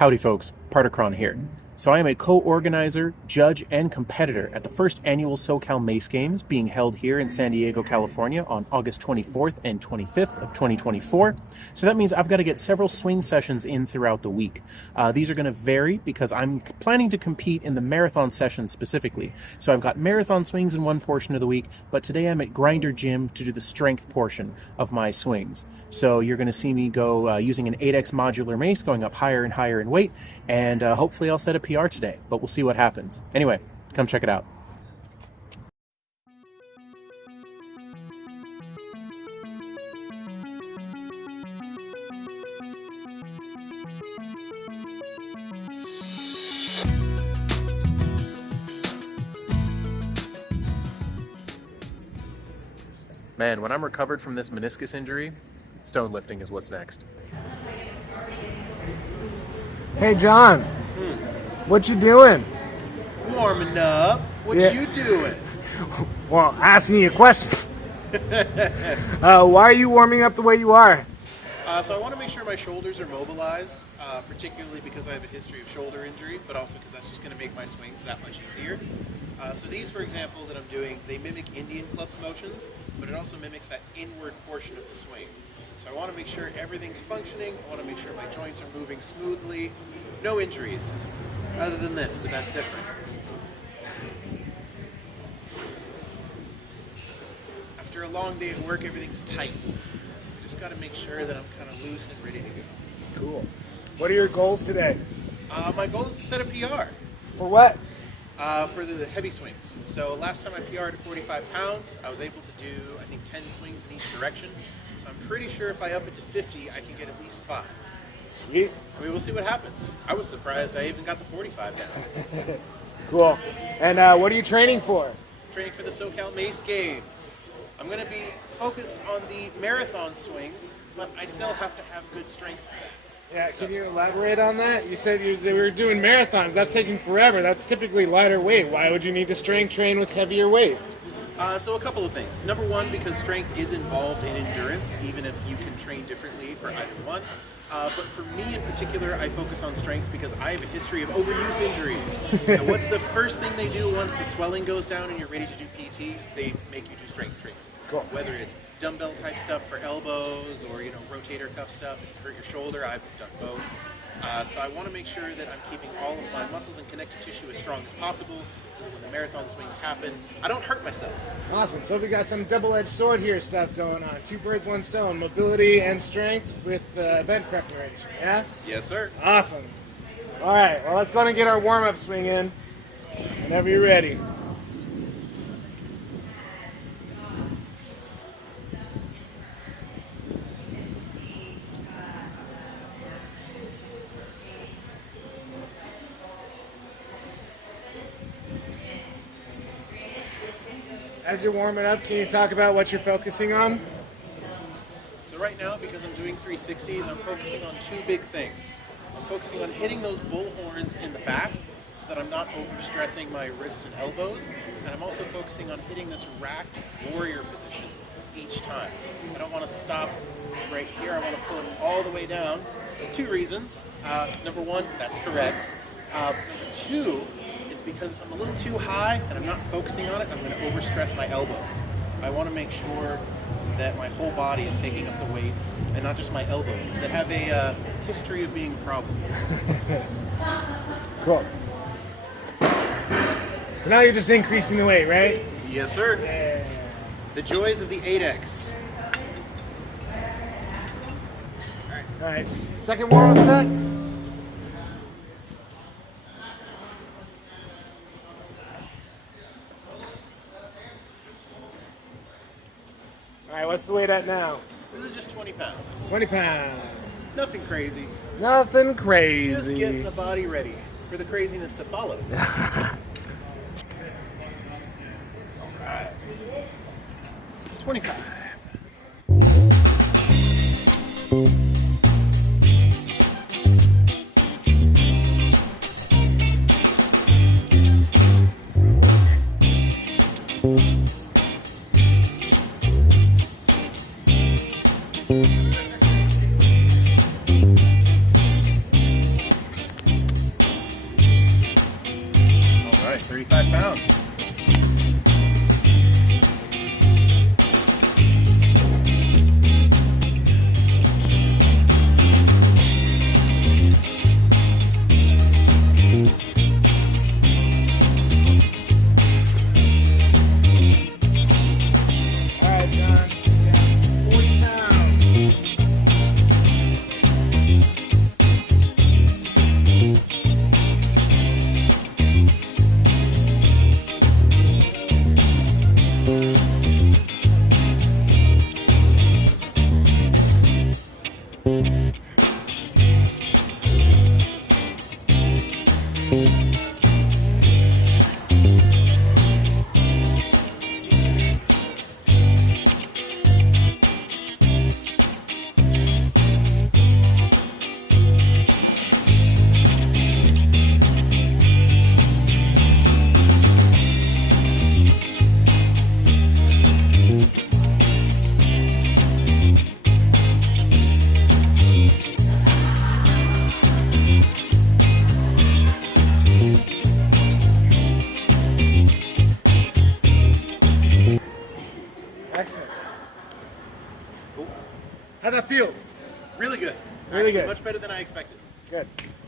Howdy folks, Particron here. So I am a co-organizer, judge, and competitor at the first annual SoCal Mace Games being held here in San Diego, California on August 24th and 25th of 2024. So that means I've got to get several swing sessions in throughout the week. These are going to vary because I'm planning to compete in the marathon session specifically. So I've got marathon swings in one portion of the week, but today I'm at Grinder Gym to do the strength portion of my swings. So you're going to see me go using an 8X modular mace, going up higher and higher in weight, and hopefully I'll set a PR today, but we'll see what happens. Anyway, come check it out. Man, when I'm recovered from this meniscus injury, stone lifting is what's next. Hey John, what you doing? Warming up. What you doing? Well, asking you questions. Why are you warming up the way you are? So I want to make sure my shoulders are mobilized, particularly because I have a history of shoulder injury, but also because that's just going to make my swings that much easier. So these, for example, that I'm doing, they mimic Indian clubs motions, but it also mimics that inward portion of the swing. So I want to make sure everything's functioning. I want to make sure my joints are moving smoothly. No injuries, other than this, but that's different. After a long day at work, everything's tight. So we just got to make sure that I'm kind of loose and ready to go. Cool. What are your goals today? My goal is to set a PR. For what? For the heavy swings. So last time I PR'd at 45 pounds, I was able to do, I think, 10 swings in each direction. So I'm pretty sure if I up it to 50, I can get at least 5. Sweet. I mean, we'll see what happens. I was surprised I even got the 45 down. Cool. And what are you training for? Training for the SoCal Mace Games. I'm going to be focused on the marathon swings, but I still have to have good strength for that. Yeah, can you elaborate on that? You said we were doing marathons. That's taking forever. That's typically lighter weight. Why would you need to strength train with heavier weight? So a couple of things. Number one, because strength is involved in endurance, even if you can train differently for either one. But for me in particular, I focus on strength because I have a history of overuse injuries. So what's the first thing they do once the swelling goes down and you're ready to do PT? They make you do strength training. Cool. Whether it's dumbbell type stuff for elbows or rotator cuff stuff. If you hurt your shoulder, I've done both. So I want to make sure that I'm keeping all of my muscles and connective tissue as strong as possible so that when the marathon swings happen, I don't hurt myself. Awesome. So we got some double-edged sword here stuff going on. 2 birds, 1 stone. Mobility and strength with event preparation. Yeah? Yes, sir. Awesome. All right. Well, let's go and get our warm-up swing in. Whenever you're ready. As you're warming up, can you talk about what you're focusing on? So right now, because I'm doing 360s, I'm focusing on 2 big things. I'm focusing on hitting those bull horns in the back so that I'm not overstressing my wrists and elbows. And I'm also focusing on hitting this racked warrior position each time. I don't want to stop right here. I want to pull it all the way down. 2 reasons. Number 1, that's correct. Number 2, is because if I'm a little too high and I'm not focusing on it, I'm going to overstress my elbows. I want to make sure that my whole body is taking up the weight and not just my elbows that have a history of being a problem. Cool. So now you're just increasing the weight, right? Yes, sir. Yeah. The joys of the 8X. All right. Second warm-up set. All right, what's the weight at now? This is just 20 pounds. 20 pounds. Nothing crazy. Nothing crazy. Just getting the body ready for the craziness to follow. All right. 25. Excellent. Cool. How'd that feel? Really good. Really Actually, good. Much better than I expected. Good.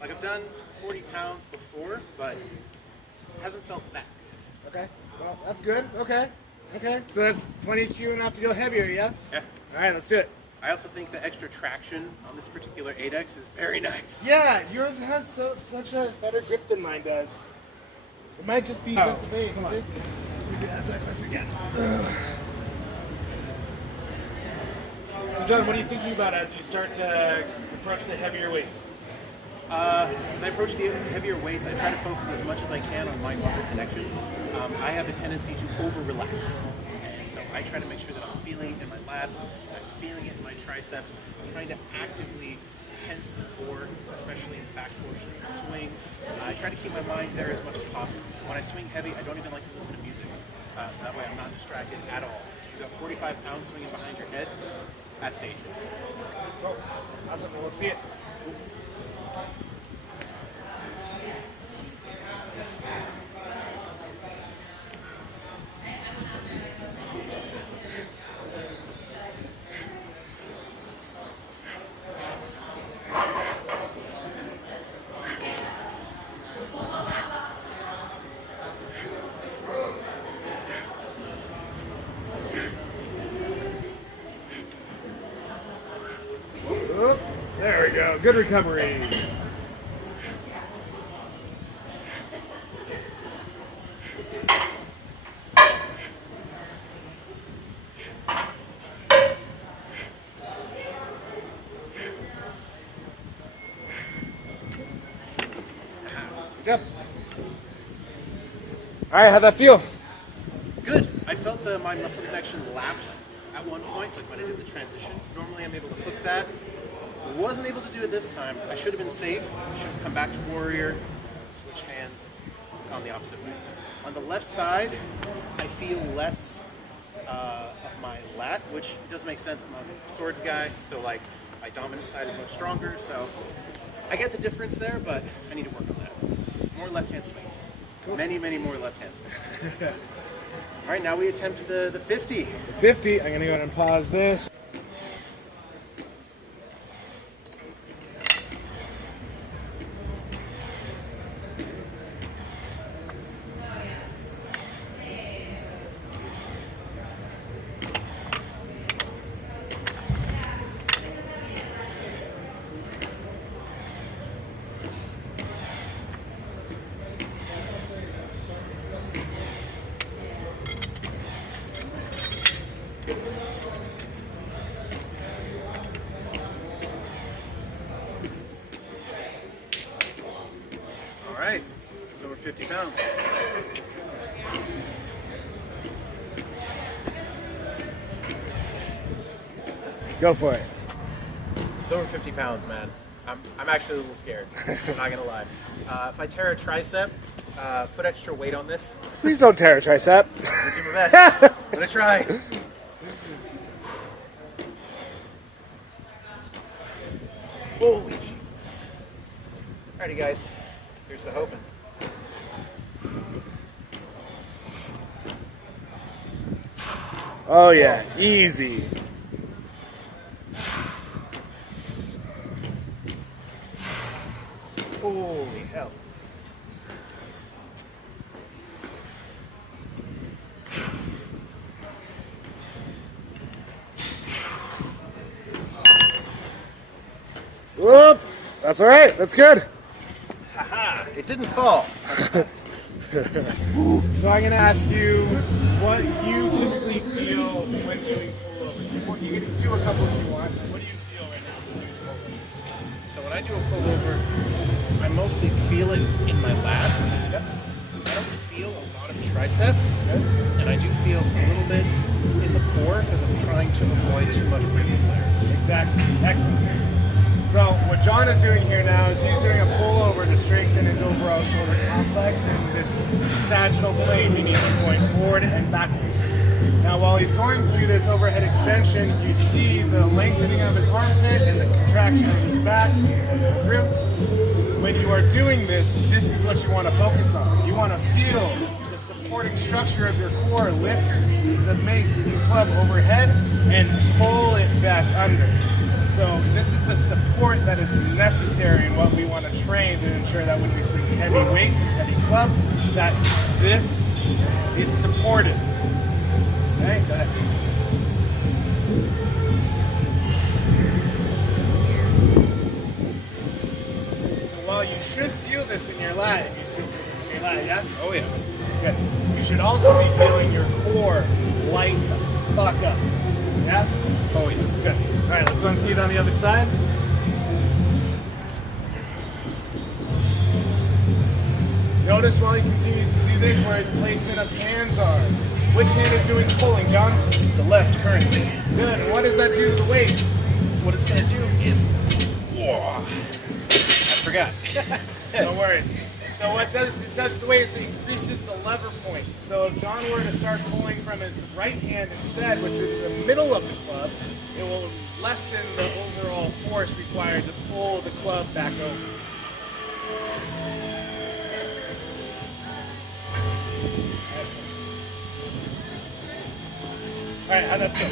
Like I've done 40 pounds before, but it hasn't felt that good. Okay. Well, that's good. Okay. Okay. So that's plenty to enough to go heavier, yeah? Yeah. All right, let's do it. I also think the extra traction on this particular 8X is very nice. Yeah, yours has such a better grip than mine does. It might just be because of age. Come on. You can ask that question again. So, John, what are you thinking about as you start to approach the heavier weights? As I approach the heavier weights, I try to focus as much as I can on mind-muscle connection. I have a tendency to over-relax. And so I try to make sure that I'm feeling it in my lats, that I'm feeling it in my triceps. I'm trying to actively tense the core, especially in the back portion of the swing. I try to keep my mind there as much as possible. When I swing heavy, I don't even like to listen to music. So that way I'm not distracted at all. So you've got 45 pounds swinging behind your head, that's dangerous. Cool. Awesome. Well, let's see it. Oop, there we go. Good recovery. Good job. All right, how'd that feel? Good. I felt the mind muscle connection lapse at one point, like when I did the transition. Normally I'm able to hook that. Wasn't able to do it this time. I should have been safe. I should have come back to warrior, switch hands, gone the opposite way. On the left side, I feel less of my lat, which does make sense. I'm a swords guy, so like my dominant side is much stronger. So I get the difference there, but I need to work on that. More left hand swings. Cool. Many, many more left hand swings. All right, now we attempt the 50. The 50, I'm gonna go ahead and pause this. All right, so we're 50 pounds. Go for it. It's over 50 pounds, man. I'm actually a little scared. I'm not gonna lie. If I tear a tricep, put extra weight on this. Please don't tear a tricep. I'm gonna do my best. I'm gonna try. Holy Jesus. Alrighty, guys. Here's the hoping. Oh yeah, easy. Holy hell. Whoop! That's all right. That's good. Haha, it didn't fall. So I'm gonna ask you what you typically feel when doing pullovers. Before you can do a couple if you want. What do you feel right now when doing pullovers? So when I do a pullover, I mostly feel it in my lat. Yep. I don't feel a lot of tricep, Good. and I do feel a little bit in the core because I'm trying to avoid too much rib flare. Exactly. Excellent. So what John is doing here now is he's doing a pullover to strengthen his overall shoulder complex and this sagittal plane, meaning he's going forward and backwards. Now while he's going through this overhead extension, you see the lengthening of his armpit and the contraction of his back and the grip. When you are doing this, this is what you want to focus on. You want to feel the supporting structure of your core lift the mace and club overhead and pull it back under. So this is the support that is necessary in what we want to train to ensure that when we swing heavy weights and heavy clubs, that this is supported. Okay, go ahead. So while you should feel this in your lat, you should feel this in your lat, yeah? Oh yeah. Good. You should also be feeling your core light the fuck up. Yeah? Oh yeah. Good. Alright, let's go and see it on the other side. Notice while he continues to do this where his placement of hands are. Which hand is doing the pulling, John? The left currently. Good. And what does that do to the weight? What it's gonna do is, I forgot. No worries. So what this does to the weight is it increases the lever point. So if John were to start pulling from his right hand instead, which is in the middle of the club, it will lessen the overall force required to pull the club back over. Excellent. Alright, how'd that feel?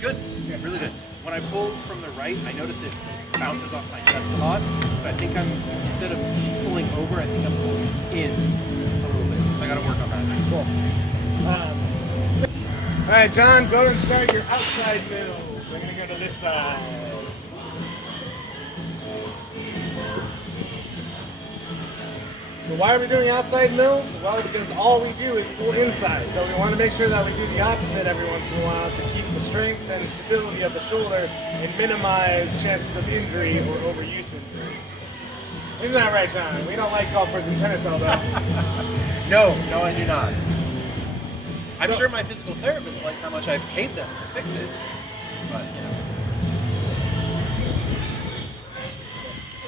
Good. Yeah, really good. When I pulled from the right, I noticed it bounces off my chest a lot. So I think I'm, instead of pulling over, I think I'm pulling in a little bit. So I gotta work on that. Cool. Alright, John, go and start your outside mills. We're gonna go to this side. So why are we doing outside mills? Well, because all we do is pull inside. So we want to make sure that we do the opposite every once in a while to keep the strength and stability of the shoulder and minimize chances of injury or overuse injury. Isn't that right, John? We don't like golfers in tennis elbow. No, I do not. I'm So- sure my physical therapist likes how much I've paid them to fix it. But, you know.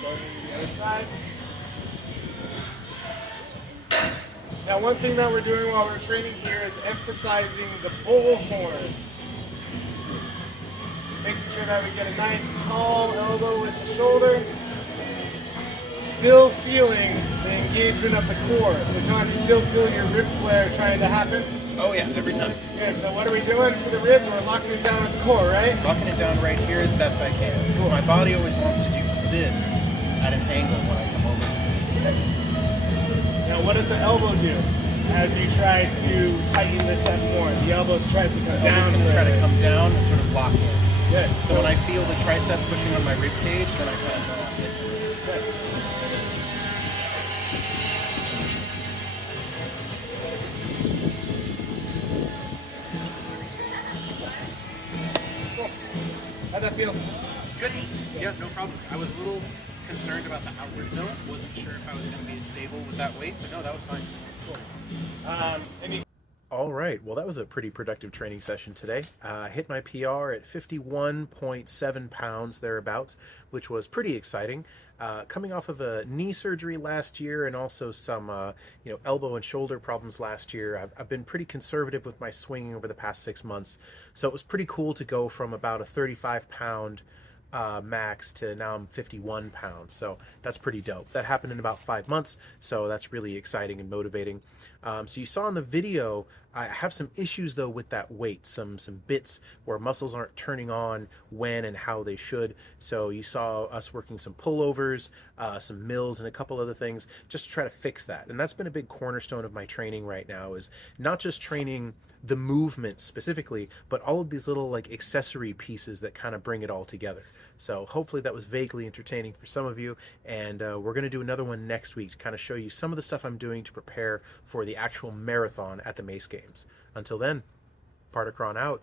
Go to the other side. Now, one thing that we're doing while we're training here is emphasizing the bull horns. Making sure that we get a nice tall elbow with the shoulder. Still feeling the engagement of the core. So, John, you still feel your rib flare trying to happen? Oh yeah, every time. Yeah, so what are we doing to the ribs? We're locking it down with the core, right? Locking it down right here as best I can. Because my body always wants to do this at an angle when I come over. Now, what does the elbow do as you try to tighten this up more? The elbow tries to come down. I'm going to try to come down and sort of lock in. Good. So when I feel the tricep pushing on my rib cage, then I kind of lock it. Good. Cool. How'd that feel? Good. Yeah, no problems. I was a little concerned about the outward tilt. Wasn't sure if I was going to be stable with that weight, but no, that was fine. Cool. Any All right. Well, that was a pretty productive training session today. I hit my PR at 51.7 pounds thereabouts, which was pretty exciting. Coming off of a knee surgery last year and also some elbow and shoulder problems last year, I've been pretty conservative with my swinging over the past 6 months. So it was pretty cool to go from about a 35-pound max to now I'm 51 pounds. So that's pretty dope. That happened in about 5 months. So that's really exciting and motivating. So you saw in the video, I have some issues though with that weight, some bits where muscles aren't turning on when and how they should. So you saw us working some pullovers, some mills and a couple other things just to try to fix that. And that's been a big cornerstone of my training right now, is not just training the movement specifically, but all of these little like accessory pieces that kind of bring it all together. So hopefully that was vaguely entertaining for some of you, and we're going to do another one next week to kind of show you some of the stuff I'm doing to prepare for the actual marathon at the Mace Games. Until then, Partacron out.